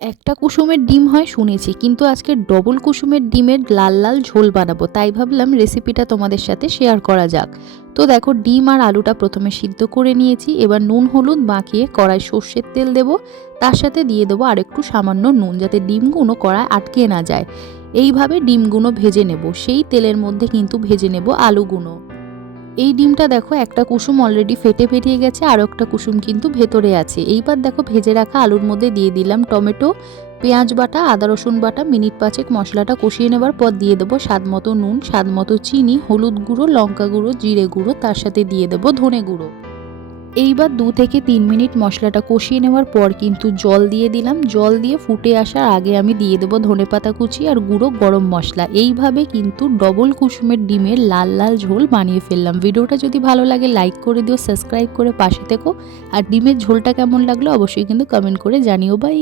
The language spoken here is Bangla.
একটা কুসুমের ডিম হয় শুনেছি, কিন্তু আজকে ডবল কুসুমের ডিমের লাল লাল ঝোল বানাবো, তাই ভাবলাম রেসিপিটা তোমাদের সাথে শেয়ার করা যাক। তো দেখো, ডিম আর আলুটা প্রথমে সিদ্ধ করে নিয়েছি। এবার নুন হলুদ মাখিয়ে কড়াই সর্ষের তেল দেবো, তার সাথে দিয়ে দেবো আর একটু সামান্য নুন, যাতে ডিমগুলো কড়ায় আটকে না যায়। এইভাবে ডিমগুলো ভেজে নেব। সেই তেলের মধ্যে কিন্তু ভেজে নেব আলুগুলো। এই ডিমটা দেখো, একটা কুসুম অলরেডি ফেটে বেরিয়ে গেছে, আর একটা কুসুম কিন্তু ভেতরে আছে। এইবার দেখো, ভেজে রাখা আলুর মধ্যে দিয়ে দিলাম টমেটো, পেঁয়াজ বাটা, আদা রসুন বাটা। মিনিট পাঁচেক মশলাটা কষিয়ে নেবার পর দিয়ে দেবো স্বাদ মতো নুন, স্বাদ মতো চিনি, হলুদ গুঁড়ো, লঙ্কা গুঁড়ো, জিরে গুঁড়ো, তার সাথে দিয়ে দেবো ধনে গুঁড়ো। এইবার 2 থেকে 3 মিনিট মশলাটা কষিয়ে নেওয়ার পর কিন্তু জল দিয়ে দিলাম। জল দিয়ে ফুটে আসার আগে আমি দিয়ে দেবো ধনেপাতা কুচি আর গুঁড়ো গরম মশলা। এইভাবে কিন্তু ডবল কুসুমের ডিমের লাল লাল ঝোল বানিয়ে ফেললাম। ভিডিওটা যদি ভালো লাগে লাইক করে দিও, সাবস্ক্রাইব করে পাশে থেকো। আর ডিমের ঝোলটা কেমন লাগলো অবশ্যই কিন্তু কমেন্ট করে জানিও। বাই।